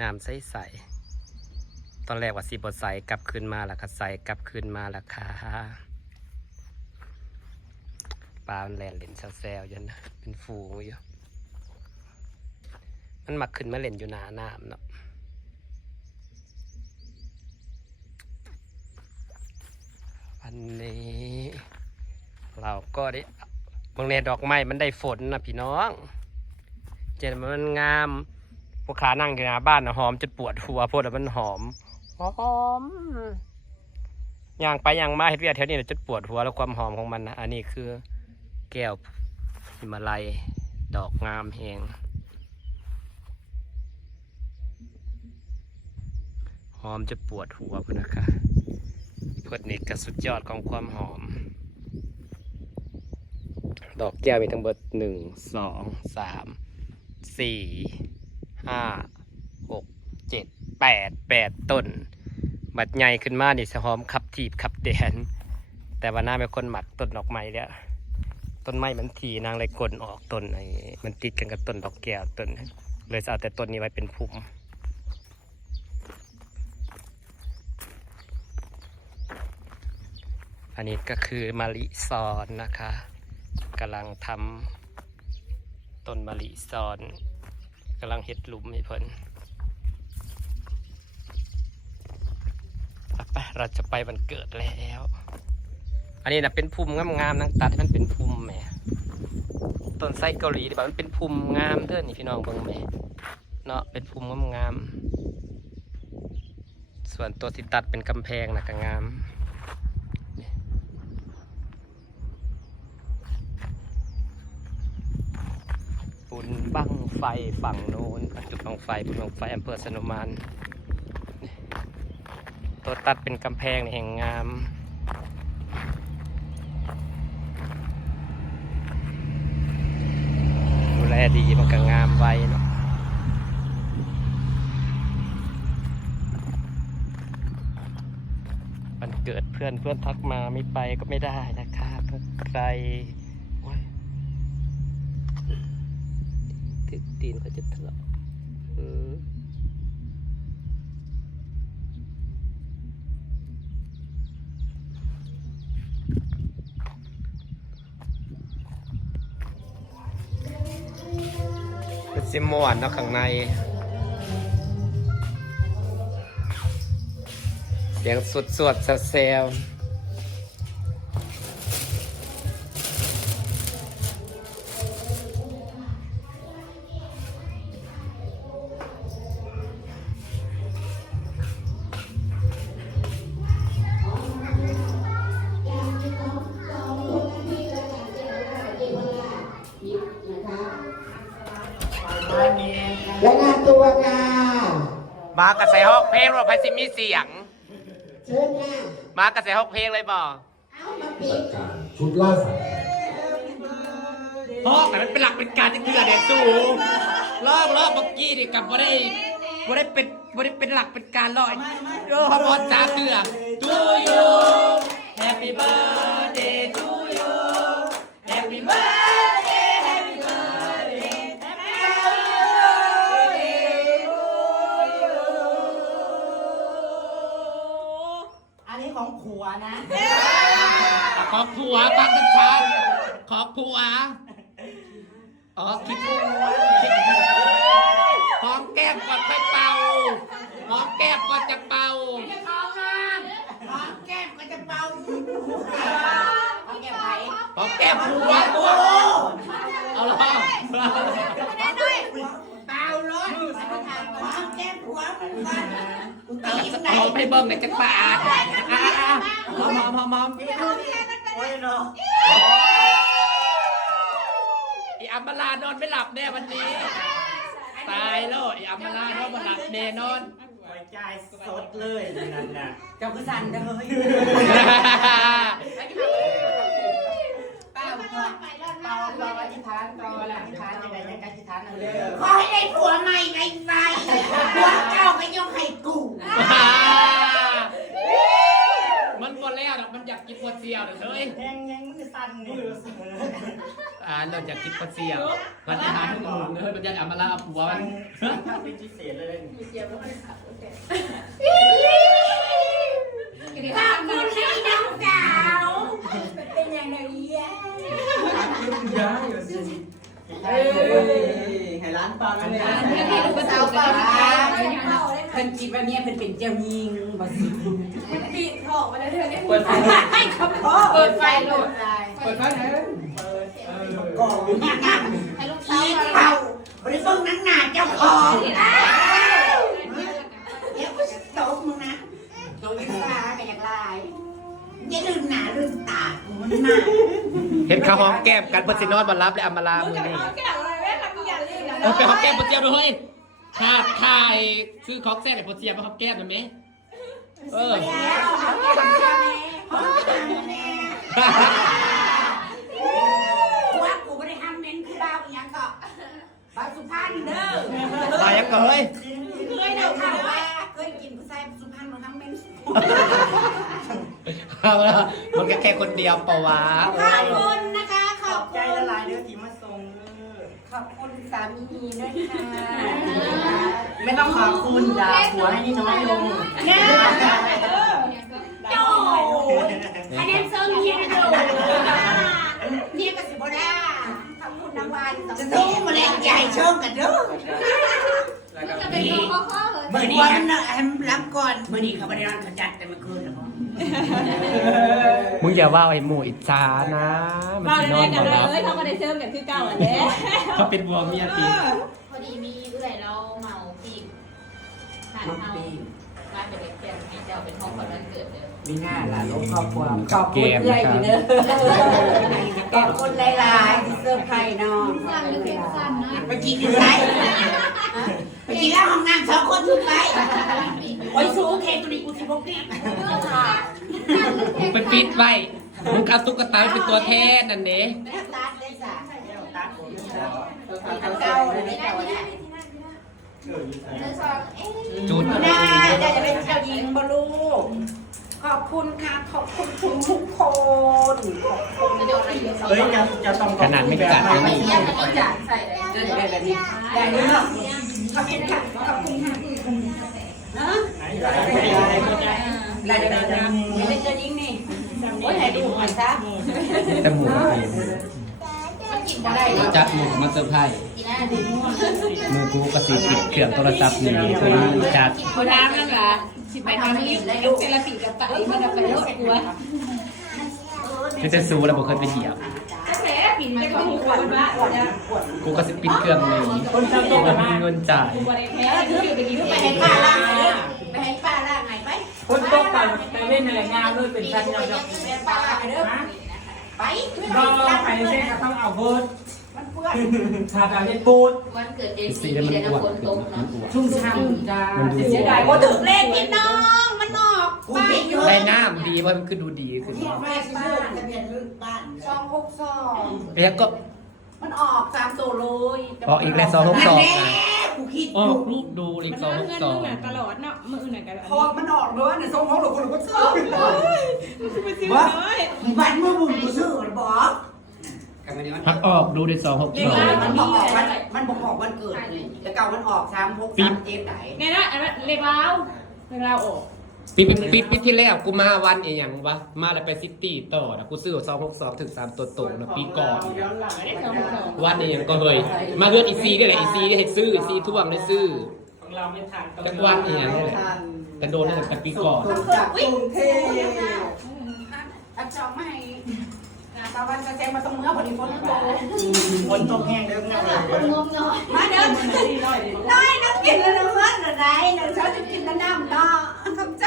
น้ำใสๆตอนแรกว่าสีบดใสกลับคืนมาแล้วค่ะใสกลับคืนมาแล้วค่ะปลามันแล่นเล่นแซวๆอยันนะเป็นฝูงอยู่มันมาขึ้นมาเล่นอยู่หนาน้ำเนาะวันนี้เราก็ได้บางแนดอกไม้มันได้ฝนนะพี่น้อง เจนมันงาม พวกขานั่งอยู่หน้าบ้านนะหอมจนปวดหัวเพราะว่ามันหอมหอมย่างไปย่างมาเฮ็ดเวียกแถวนี้น่ะจนปวดหัวแล้วความหอมของมันนะอันนี้คือแก้วหิมาลัยดอกงามแหงหอมจะปวดหัวพุ่นนะคะเพื่อนนี่ก็สุดยอดของความหอม ดอกแก้วมีทั้งหมดหนึ่งสองสามสี่ ห้าหกเจ็ดแปดแปดต้น บัดใหญ่ขึ้นมานี่สะหอมขับถีบขับแดน แต่ว่าหน้าเป็นคนหมักต้นดอกไม้แล้ว ต้นไม้มันทีนางเลยกลนออกต้นไอ้มันติดกันกับต้นดอกแก้วต้น เลยจะเอาแต่ต้นนี้ไว้เป็นภูมิอันนี้ก็คือมะลิซอนนะคะกำลังทำต้นมะลิซอน กำลังเฮ็ดหลุมให้เพิ่นไปเราจะไปวันเกิดแล้ว อันนี้นะเป็นภูมิงามๆนังตัดมันเป็นภูมิแม่ต้นไส้เกาหลีดีกว่ามันเป็นภูมิงามเด้อนี่พี่น้องเบิ่งแหม่เนาะเป็นภูมิงามๆส่วนตัวที่ตัดเป็นกำแพงนะก็งาม บุญบังไฟฝั่งโน้นจุดบังไฟบุญบังไฟอำเภอสนุมานตัวตัดเป็นกำแพงแห่งงามดูแลดีมันก็งามไวเนาะวันเกิดเพื่อนเพื่อนทักมาไม่ไปก็ไม่ได้นะคะถ้าใคร ติดตีนเขาจะทะเลาะเออเป็นซิมวนเนาะข้างในเสียงสุดสวดๆเซลๆ รายงานตัวค่ะมากระแสฮอกเพลงหรือไพซิมีเสียง เชิญค่ะมากระแสฮอกเพลงเลยบ่เอามาปิดการชุดล่าสัตว์ฮอกแต่มันเป็นหลักเป็นการจะเกลือเด็กสูรอบรอบเมื่อกี้นี่กับบ่ได้บ่ได้เป็นบ่ได้เป็นหลักเป็นการลอยโอ้บอลจ้าเกลือ to you happy birthday to you happy birthday ของผัวนะ ขอผัวฟังชัดๆขอผัว อ๋อคิดคิดหอมแก้มก่อนค่อยเป่าหอมแก้มก่อนจะเป่าหอมแก้มก็จะเป่าหอมแก้มใครหอมแก้มผัวกูเอาละเป่ารถหอมแก้มผัวเหมือนกัน กูตีมันไหอมให้เบิ้งในอยจักรปาดอ่าหอมหอมหอมหอมโอ้ยเนาะอีอัมมาลานอนไม่หลับแน่วันนี้ ตายแล้วอีอัมมาลานอนไม่หลับแน่นอนหัวใจสดเลยนั่นน่ะ เจ้าคือสั่นจังเลย เป่าก่อนเป่าก่อนอธิษฐานก่อนอธิษฐานยังไงยังไงอธิษฐานอะไรขอให้ได้ผัวใหม่ไวๆผัวเก่าก็ยกให้กู มันหมดแล้วนะมันอยากกินปวดเสียวเด้อเฮ้ยแหงแหงมือสั่นนี่อ่านเราจะกินปลาเสียวมันจะหาทั้งหมดเลยมันจะเอามาลาผัวมันถ้าเป็นพิเศษเลยขอบคุณให้น้องสาว เป็นยังไงเย้ ย้ายอยู่สิให้ร้านปังเลยสาวป่าเพิ่นจีบแบบนี้เพิ่นเป็นเจ้าหญิงบ่สิปิดถอกมาแล้วเธอเนี่ยเปิดไฟให้เขาเปิดไฟโหลดเปิดไฟไหนเปิดเออกองให้ลูกสาวเขาบริสุทธิ์นังหนาเจ้าของเดี๋ยวกูจะตบมึงนะโดนตากันอย่างไรอย่าลืมหนาลืมตามันหนา เห็นข้าวหอมแก้มกันเพื่อสินอนมารับและเอามาลามึมืงอกับนี่น้องแก้วอะไรแม่ทำมึงอย่าเล่นนะเออไปหอมแก้มปลาเสียวด้วยขาดถ่ายซื้อคอกแซ่บไอ้ปลาเสียวมาหอมแก้มหน่อยไหมเออแล้วเขาแก่แน่เขาแก่แน่ว่ากูไม่ได้ทำเม้นคือบ้าอย่างก็บ้าสุพรรณเด้อ ตายยังก็เฮ้ย เคยเดาข่าวว่าเคยกินผู้ชายสุพรรณมาทำเม้น เอาละมันก็แค่คน เดียวปะวะขอบคุณนะคะขขออบบใจคุณละลายเนื้อที่มาส่งเลยขอบคุณสามีด้วยค่ะไม่ต้องขอบคุณด่าผัวให้นี่น้อยลงโจ้คะแนนเซิงเฮียนะโจ้เนี่ยก็สิบได้ขอบคุณนางวานจะสู้มาแรงใหญ่เชิงกันเด้อแล้วก็เป็นตัวข้อข้อเหรอเมื่อนี้ฉันเนอะให้มันรับก่อนเมื่อนี้เขาไม่ได้นอนเขาจัดแต่เมื่อคืนนะพ่อ มึงอย่าว่าไอ้หมูอิจฉานะ มันบ้าสินเลอนยมากันรับเลยเขามาได้เชิญกันที่เก่าอะเด้เขาเป็นบัวเมียตีพอดีมีเอื่อยเราเมาปีกผ่านเมาบ้านเป็นเด็กแก่ให้เจ้าเป็นห้องคนวันเกิดเด้อมีหน้าล่ะลูกครอบครัวขอบคุณเรื่อยอยู่เด้อขอบคุณหลายๆที่เซอร์ไพรส์น้องสั่นหรือเป็นสั่นนะไปกินที่ไหน ไปกินแล้วห้องน้ำสองคนทุกไปโอ้ยสู้เคตัวนี้กูสิบกนี่มึงไปปิดไว้มึงเอาตุ๊กตาเป็นตัวแทนนั่นเด้ตัดได้จ้ะตัดผมแล้วเก่าเลยได้เก่าได้เอออยู่ไหนเดินซองเอ๊ะจุดน่าจะจะเป็นเจ้าหญิงบลูกขอบคุณค่ะ ขอบคุณทุกทุกคนขอบคุณจะโดนอะไรอยู่สองเฮ้ยจะจะต้องขนาดไม่กัดนะนี่เนี่ยมันต้องจ่ายใส่เลยเดินได้แบบนี้ได้เนาะ ขอบคุณค่ะขอบคุณค่ะฮะไหนไหนไหนไหนได้ได้ได้ได้เป็นเจ้าหญิงนี่โอ้ยไหนดูหน่อยซะแต่หมูมันกินบ่ได้เลยจัดหมูมาเซอร์ไพรส์กินได้ดีมือกูกระสีปิดเครื่องโทรศัพท์นี่คือจัดโบราณนั่นแหละสิไปทำอีกแล้วเซราปีกับไปมันจะไปรถกลัวคือจะซูแล้วบอกเคยไปเหยียบ กระแสปิ่นมันก็หูคนว่าจะกูก็สิปิดเครื่องเลยกูก็มีเงินจ่ายบัวได้แพ้ถือไปกินไปไปให้ให้ป้าป้าล่าล่างงเลยไปให้ป้าล่างไงไปคนตกไปไปเล่นอะไรงานด้วยเป็นชั้นยาวไปให้ป้าล่างไงเด้อไปๆก็ไปเล่นก็ต้องเอาเบิร์ดมันเปื้อนชาดาเล่นปูดวันเกิดเจสีซีแล้วมีมันแต่อ้วนน้ำฝนตกเนาะชุ่มช่ำจ้าเสียดายว่าถึงเลขพี่น้องมันอ อกไปอยู่ได้น้ำดีเพราะมันคือดูดีขึ้นแม่บ้านทะเบียนบ้านสองหกสองแล้วก็มันออกสามตัวเลยออกอีกแล้ว262แน่กูคิดออกรูปดูอีกมันสองเงินสอมึงงน่ะตลอดเนาะมืออื่นน่ะกันพอมันออกเลยเนี่ยสองหกหรือคนก็ซื้อไปซื้อน้อยบ้านเมื่อบุญกูซื้อมันบอกพักออกดูในสองหกสองมันบอกออกวันมันบอกออกวันเกิดนี่แต่เก่ามันออกสามหกสามเจ็ดไหนเนี่ยนะอันนั้นเล็กเล้าเล็กเล้าออก ปีปีปีปีที่แล้วกูมาวันเอียงวะมาแล้วไปซิตี้ต่อนะกูซื้อสองหกสองถึงสามตัวโตนะปีก่อนย้อนหลังไม่ได้สองสองวันเอียงก็เฮยมาเลือกอีซีก็เลยอีซีได้ให้ซื้ออีซีท่วงได้ซื้อของเราไม่ทันแต่วันเอียงเลยแต่โดนตั้งแต่ปีก่อน จากกรุงเทพอัดจองมาให้ ตะวันกรจงมาตรงเมื่อพอดีฝนตกเลยฝนตกแห้งเด้อเงาเลยคนงมน้อมาเด้อด้อยนักกินแล้วเพื่อนอะไรนักชอบจะกินแล้วน้ำดอกคำาใจ